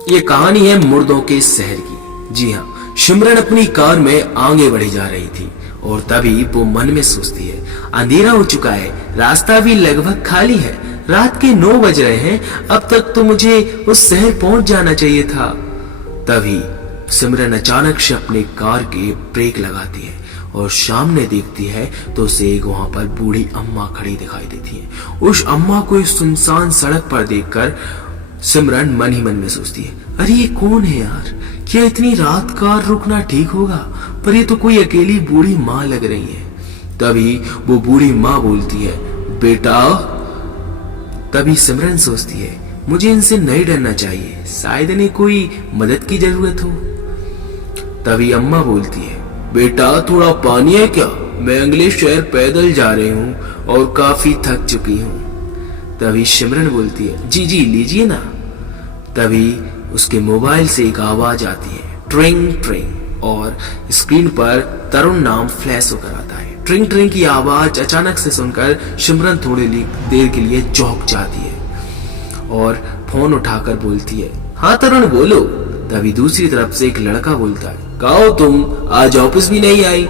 ये कहानी है मुर्दों के शहर की। जी हाँ, सिमरन अपनी कार में आगे बढ़ी जा रही थी और तभी वो मन में सोचती है, अंधेरा हो चुका है, रास्ता भी लगभग खाली है, रात के 9 बज रहे हैं, अब तक तो मुझे उस शहर पहुंच जाना चाहिए था। तभी सिमरन अचानक से अपने कार के ब्रेक लगाती है और सामने देखती है तो उसे एक वहां पर बूढ़ी अम्मा खड़ी दिखाई देती है। उस अम्मा को इस सुनसान सड़क पर देखकर सिमरन मन ही मन में सोचती है, अरे ये कौन है यार, क्या इतनी रात कार रुकना ठीक होगा? पर ये तो कोई अकेली बूढ़ी माँ लग रही है। तभी वो बूढ़ी माँ बोलती है, बेटा। तभी सिमरन सोचती है, मुझे इनसे नहीं डरना चाहिए, शायद इन्हें कोई मदद की जरूरत हो। तभी अम्मा बोलती है, बेटा थोड़ा पानी है क्या? मैं अगले शहर पैदल जा रही हूँ और काफी थक चुकी हूँ। तभी सिमरन बोलती है, जी जी लीजिए ना। तभी उसके मोबाइल से एक आवाज आती है, ट्रिंग ट्रिंग, और स्क्रीन पर तरुण नाम फ्लैश होकर आता है। ट्रिंग ट्रिंग की आवाज अचानक से सुनकर सिमरन थोड़ी देर के लिए चौंक जाती है और फोन उठाकर बोलती है, हाँ तरुण बोलो। तभी दूसरी तरफ से एक लड़का बोलता है, कहो तुम आज ऑफिस भी नहीं आई?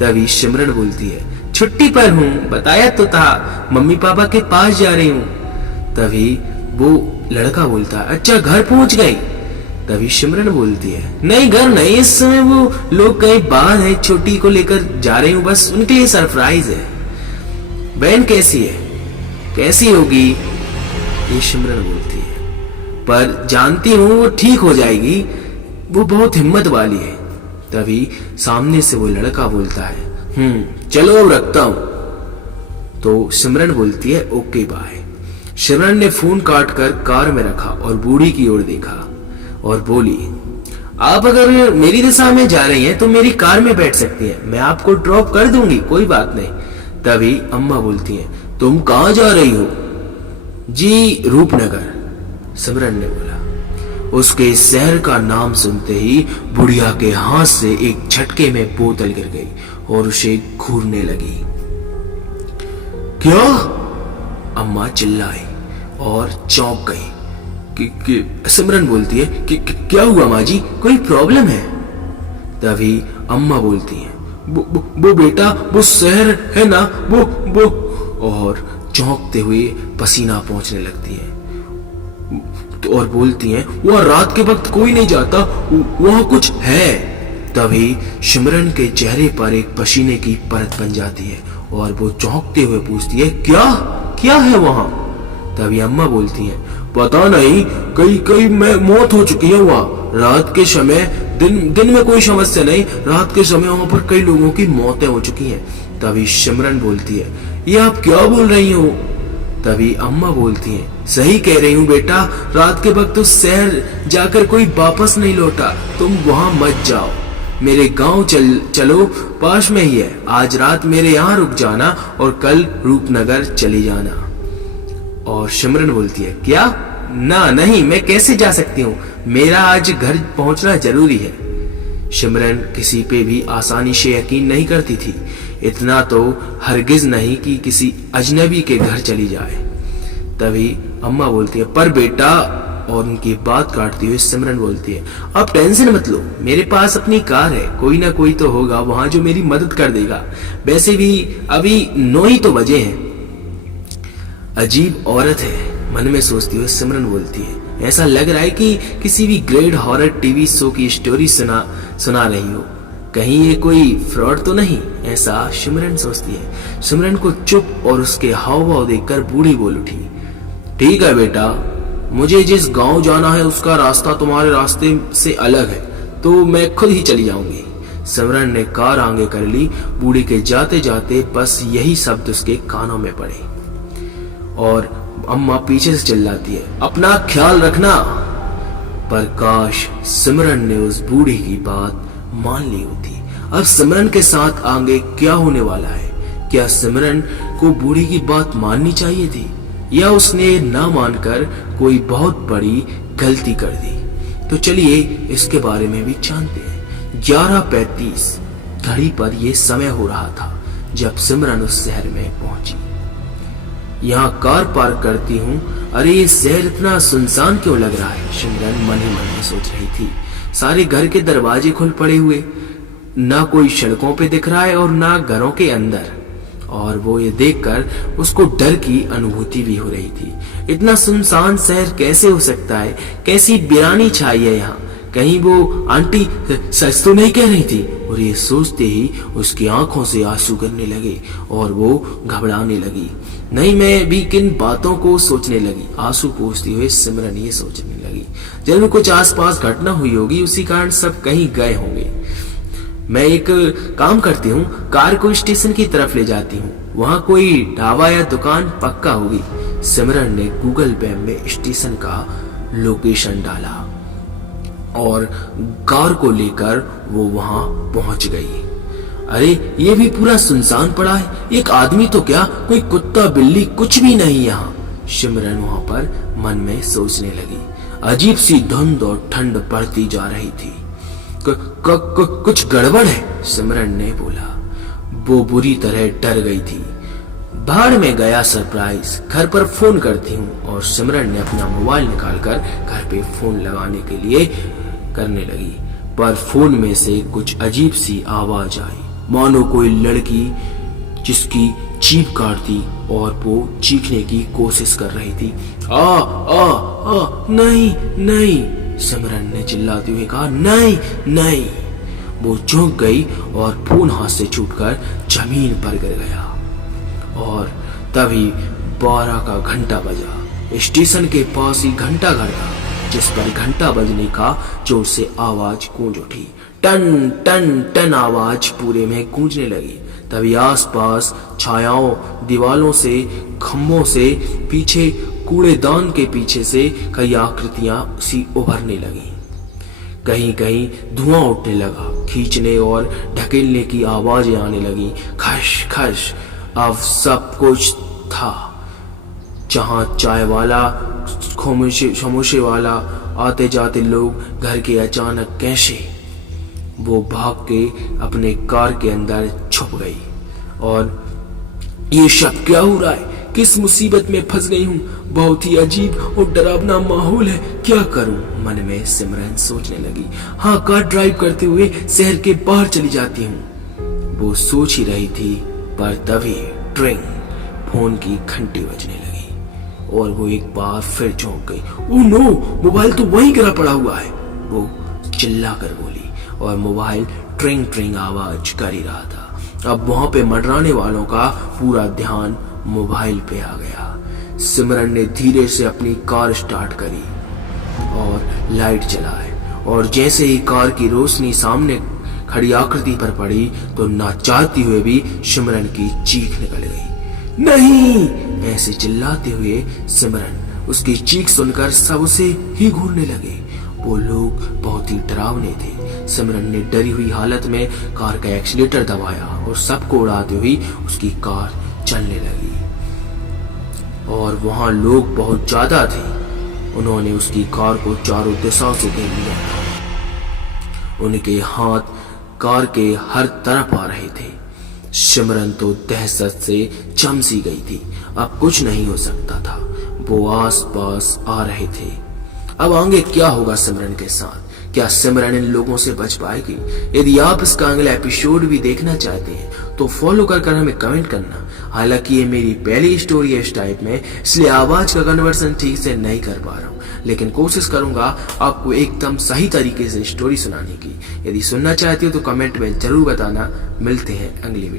तभी सिमरन बोलती है, छुट्टी पर हूँ, बताया तो था, मम्मी पापा के पास जा रही हूँ। तभी वो लड़का बोलता है, अच्छा घर पहुंच गई? तभी सिमरन बोलती है, नहीं घर नहीं, इस समय वो लोग कहीं बाहर है, छोटी को लेकर जा रही हूँ, बस उनके लिए सरप्राइज है। बहन कैसी है? कैसी होगी? ये सिमरन बोलती है, पर जानती हूँ वो ठीक हो जाएगी, वो बहुत हिम्मत वाली है। तभी सामने से वो लड़का बोलता है, चलो अब रखता हूं। तो सिमरन बोलती है, ओके बाय। सिमरन ने फोन काट कर कार में रखा और बूढ़ी की ओर देखा और बोली, आप अगर मेरी दिशा में जा रही हैं तो मेरी कार में बैठ सकती हैं, मैं आपको ड्रॉप कर दूंगी, कोई बात नहीं। तभी अम्मा बोलती है, तुम कहाँ जा रही हो? जी रूपनगर। सिमरन ने बोला। उसके शहर का नाम सुनते ही बुढ़िया के हाथ से एक झटके में बोतल गिर गई और उसे घूरने लगी। क्या? अम्मा चिल्लाई और चौंक गई। कि सिमरन बोलती है कि क्या हुआ माँ जी, कोई प्रॉब्लम है? तभी अम्मा बोलती है, वो बेटा वो शहर है ना, वो और चौंकते हुए पसीना पहुंचने लगती है और बोलती हैं, वहां रात के वक्त कोई नहीं जाता, वहां कुछ है। तभी सिमरन के चेहरे पर एक पसीने की परत बन जाती है और वो चौंकते हुए पूछती है, क्या है वहां? तभी अम्मा बोलती हैं, पता नहीं, कई में मौत हो चुकी है वहां रात के समय, दिन में कोई समस्या नहीं, रात के समय वहां पर कई लोगों की मौतें हो चुकी हैं। तभी सिमरन बोलती है, ये आप क्या बोल रही हो? तभी अम्मा बोलती हैं, सही कह रही हूँ बेटा, रात के वक्त उस शहर जाकर कोई वापस नहीं लौटा, तुम वहां मत जाओ, मेरे गांव चलो, पास में ही है, आज रात मेरे यहाँ रुक जाना और कल रूपनगर चली जाना। और सिमरन बोलती है, क्या? ना नहीं, मैं कैसे जा सकती हूँ, मेरा आज घर पहुंचना जरूरी है। सिमरन किसी पे भी आसानी से यकीन नहीं करती थी, इतना तो हरगिज नहीं कि किसी अजनबी के घर चली जाए। तभी अम्मा बोलती है, पर बेटा, और उनकी बात काटती हुई सिमरन बोलती है, आप टेंशन मत लो, मेरे पास अपनी कार है, कोई ना कोई तो होगा वहां जो मेरी मदद कर देगा, वैसे भी अभी 9 ही तो बजे हैं। अजीब औरत है, मन में सोचती हुई सिमरन बोलती है, ऐसा लग रहा है कि किसी भी ग्रेट हॉरर टीवी शो की स्टोरी सुना रही हो, कहीं ये कोई फ्रॉड तो नहीं, ऐसा सिमरन सोचती है। सिमरन को चुप और उसके हाव भाव देखकर बूढ़ी बोल उठी, ठीक है बेटा, मुझे जिस गांव जाना है उसका रास्ता तुम्हारे रास्ते से अलग है, तो मैं खुद ही चली जाऊंगी। सिमरन ने कार आगे कर ली। बूढ़ी के जाते जाते बस यही शब्द उसके कानों में पड़े और अम्मा पीछे से चिल्लाती है, अपना ख्याल रखना। पर काश सिमरन ने उस बूढ़ी की बात मान ली होती। अब सिमरन के साथ आगे क्या होने वाला है? क्या सिमरन को बूढ़ी की बात माननी चाहिए थी या उसने ना मानकर कोई बहुत बड़ी गलती कर दी? तो चलिए इसके बारे में भी जानते हैं। 11:35 घड़ी पर यह समय हो रहा था जब सिमरन उस शहर में पहुंची। यहाँ कार पार्क करती हूँ। अरे ये शहर इतना सुनसान क्यों लग रहा है? सिमरन मन ही मन में सोच रही थी। सारे घर के दरवाजे खुल पड़े हुए, ना कोई सड़कों पे दिख रहा है और ना घरों के अंदर। और वो ये देखकर उसको डर की अनुभूति भी हो रही थी। इतना सुनसान शहर कैसे हो सकता है? कैसी वीरानी छाई है यहाँ? कहीं वो आंटी सच तो नहीं कह रही थी? और ये सोचते ही उसकी आंखों से आंसू गिरने लगे और वो घबराने लगी। नहीं, मैं भी किन बातों को सोचने लगी? आंसू पोंछते हुए सिमरन ये सोचने लगी, जरूर कुछ आसपास घटना हुई होगी, उसी कारण सब कहीं गए होंगे। मैं एक काम करती हूँ, कार को स्टेशन की तरफ ले जाती हूँ, वहाँ कोई ढाबा या दुकान पक्का होगी। सिमरन ने गूगल मैप में स्टेशन का लोकेशन डाला और कार को लेकर वो वहां पहुंच गई। अरे ये भी पूरा सुनसान पड़ा है, एक आदमी तो क्या, कोई कुत्ता बिल्ली कुछ भी नहीं यहाँ। सिमरन वहां पर मन में सोचने लगी। अजीब सी धुंध और ठंड पड़ती जा रही थी। कुछ गड़बड़ है, सिमरन ने बोला। वो बुरी तरह डर गई थी। भाड़ में गया सरप्राइज, घर पर फोन करती हूँ। और सिमरन ने अपना मोबाइल निकालकर घर पे फोन लगाने के लिए करने लगी, पर फोन में से कुछ अजीब सी आवाज आई, मानो कोई लड़की जिसकी जीभ काटती और वो चीखने की कोशिश कर रही थी। आ आ आ नहीं नहीं, सिमरन ने चिल्लाते हुए कहा, नहीं नहीं। वो चौंक गई और फोन हाथ से छूटकर जमीन पर गिर गया। और तभी 12 का घंटा बजा। स्टेशन के पास ही घंटा घर था, जिस पर घंटा बजने का जोर से आवाज गूंज उठी। टन टन टन आवाज पूरे में गूंजने लगी। तभी आसपास छायाओं, दीवालों से, खम्भों से, पीछे कूड़ेदान के पीछे से कई आकृतियां सी उभरने लगी। कहीं कहीं धुआं उठने लगा, खींचने और ढकेलने की आवाजें आने लगी। खश खश। अब सब कुछ था। जहां चाय वाला, समोसे वाला, आते जाते लोग, घर के अचानक कैसे वो भाग के अपने कार के अंदर छुप गई। और ये सब क्या हो रहा है? किस मुसीबत में फंस गई हूँ? बहुत ही अजीब और डरावना माहौल है, क्या करूं? मन में सिमरन सोचने लगी। हाँ, कार ड्राइव करते हुए शहर के बाहर चली जाती हूँ, वो सोच ही रही थी। पर तभी ट्रिंग, फोन की घंटी बजने लगी और वो एक बार फिर चौंक गई। ओह नो, मोबाइल तो वहीं गिरा पड़ा हुआ है, वो चिल्ला कर बोली। और मोबाइल ट्रिंग ट्रिंग आवाज कर ही रहा था। अब वहां पे मंडराने वालों का पूरा ध्यान मोबाइल पे आ गया। सिमरन ने धीरे से अपनी कार स्टार्ट करी और लाइट जलाए। और जैसे ही कार की रोशनी सामने खड़ी आकृति पर पड़ी तो ना चाहती हुए भी सिमरन की चीख निकल गई। नहीं, ऐसे चिल्लाते हुए सिमरन, उसकी चीख सुनकर सब उसे ही घूरने लगे। वो लोग बहुत ही डरावने थे। सिमरन ने डरी हुई हालत में कार का एक्सीलेटर दबाया और सबको उड़ाते हुए उसकी कार चलने लगी। और वहां लोग बहुत ज्यादा थे। उन्होंने उसकी कार को चारों दिशाओं से घेर लिया था। उनके हाथ कार के हर तरफ आ रहे थे। सिमरन तो दहशत से चमसी गई थी। अब कुछ नहीं हो सकता था। वो आसपास आ रहे थे। अब आगे क्या होगा सिमरन के साथ? क्या सिमरन इन लोगों से बच पाएगी? यदि आप इसका अगला एपिसोड भी देखना चाहते हैं तो फॉलो कर हमें कमेंट करना। हालांकि ये मेरी पहली स्टोरी है इस टाइप में, इसलिए आवाज का कन्वर्सन ठीक से नहीं कर पा रहा हूँ, लेकिन कोशिश करूंगा आपको एकदम सही तरीके से स्टोरी सुनाने की। यदि सुनना चाहते हो तो कमेंट में जरूर बताना। मिलते हैं अगली वीडियो।